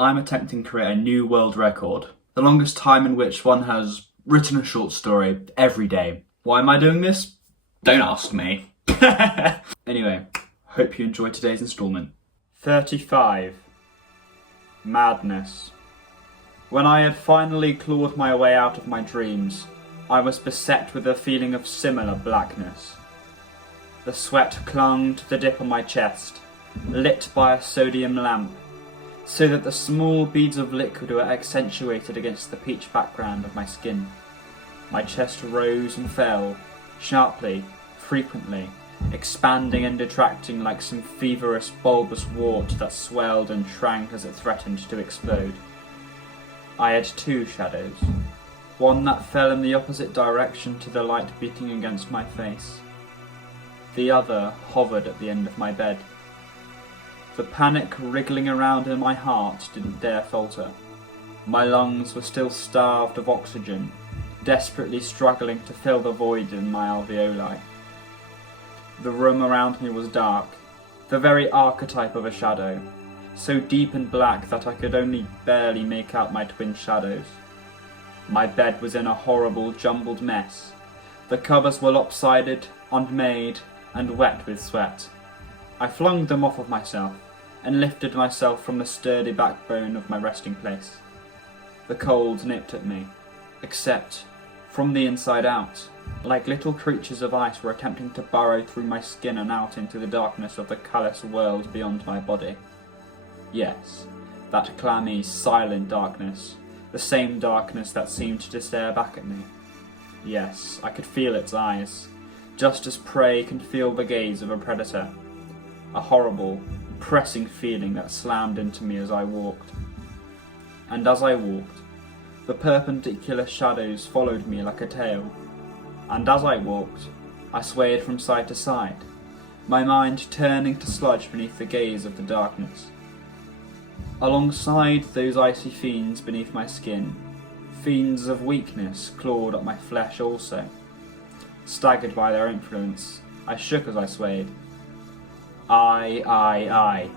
I'm attempting to create a new world record. The longest time in which one has written a short story every day. Why am I doing this? Don't ask me. Anyway, hope you enjoyed today's instalment. 35. Madness. When I had finally clawed my way out of my dreams, I was beset with a feeling of similar blackness. The sweat clung to the dip on my chest, lit by a sodium lamp, so that the small beads of liquid were accentuated against the peach background of my skin. My chest rose and fell, sharply, frequently, expanding and contracting like some feverish bulbous wart that swelled and shrank as it threatened to explode. I had two shadows, one that fell in the opposite direction to the light beating against my face. The other hovered at the end of my bed. The panic wriggling around in my heart didn't dare falter. My lungs were still starved of oxygen, desperately struggling to fill the void in my alveoli. The room around me was dark, the very archetype of a shadow, so deep and black that I could only barely make out my twin shadows. My bed was in a horrible, jumbled mess. The covers were lopsided, unmade, and wet with sweat. I flung them off of myself, and lifted myself from the sturdy backbone of my resting place. The cold nipped at me, except from the inside out, like little creatures of ice were attempting to burrow through my skin and out into the darkness of the callous world beyond my body. Yes, that clammy, silent darkness, the same darkness that seemed to stare back at me. Yes, I could feel its eyes, just as prey can feel the gaze of a predator. A horrible, pressing feeling that slammed into me as I walked. And as I walked, the perpendicular shadows followed me like a tail. And as I walked, I swayed from side to side, my mind turning to sludge beneath the gaze of the darkness. Alongside those icy fiends beneath my skin, fiends of weakness clawed at my flesh also. Staggered by their influence, I shook as I swayed. I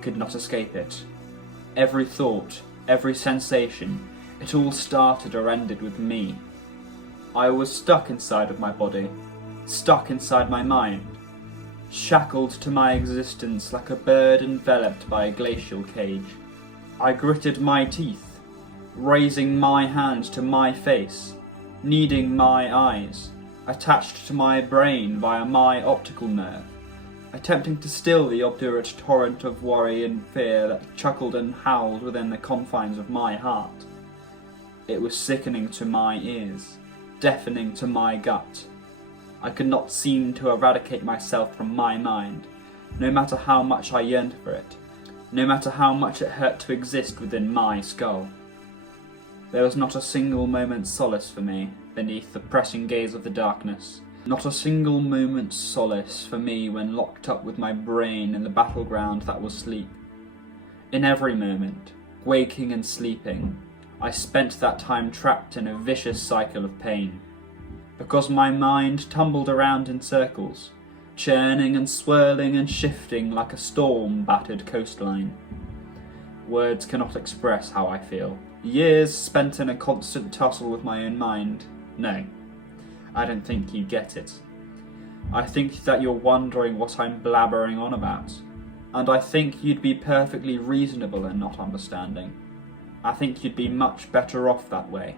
could not escape it. Every thought, every sensation, it all started or ended with me. I was stuck inside of my body, stuck inside my mind, shackled to my existence like a bird enveloped by a glacial cage. I gritted my teeth, raising my hand to my face, needing my eyes, attached to my brain via my optical nerve, attempting to still the obdurate torrent of worry and fear that chuckled and howled within the confines of my heart. It was sickening to my ears, deafening to my gut. I could not seem to eradicate myself from my mind, no matter how much I yearned for it, no matter how much it hurt to exist within my skull. There was not a single moment's solace for me beneath the pressing gaze of the darkness. Not a single moment's solace for me when locked up with my brain in the battleground that was sleep. In every moment, waking and sleeping, I spent that time trapped in a vicious cycle of pain. Because my mind tumbled around in circles, churning and swirling and shifting like a storm-battered coastline. Words cannot express how I feel. Years spent in a constant tussle with my own mind. No. I don't think you get it. I think that you're wondering what I'm blabbering on about, and I think you'd be perfectly reasonable in not understanding. I think you'd be much better off that way.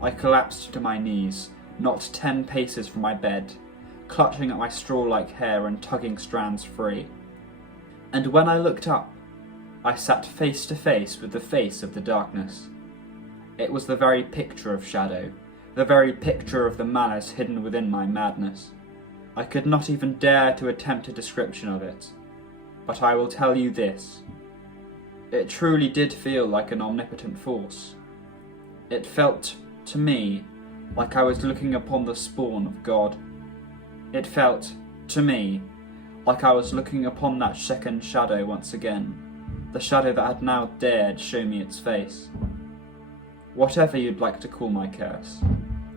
I collapsed to my knees, not 10 paces from my bed, clutching at my straw-like hair and tugging strands free. And when I looked up, I sat face to face with the face of the darkness. It was the very picture of shadow, the very picture of the malice hidden within my madness. I could not even dare to attempt a description of it. But I will tell you this. It truly did feel like an omnipotent force. It felt, to me, like I was looking upon the spawn of God. It felt, to me, like I was looking upon that second shadow once again, the shadow that had now dared show me its face. Whatever you'd like to call my curse.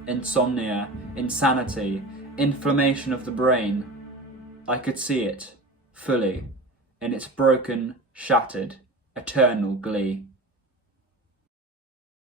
Insomnia, insanity, inflammation of the brain. I could see it, fully, in its broken, shattered, eternal glee.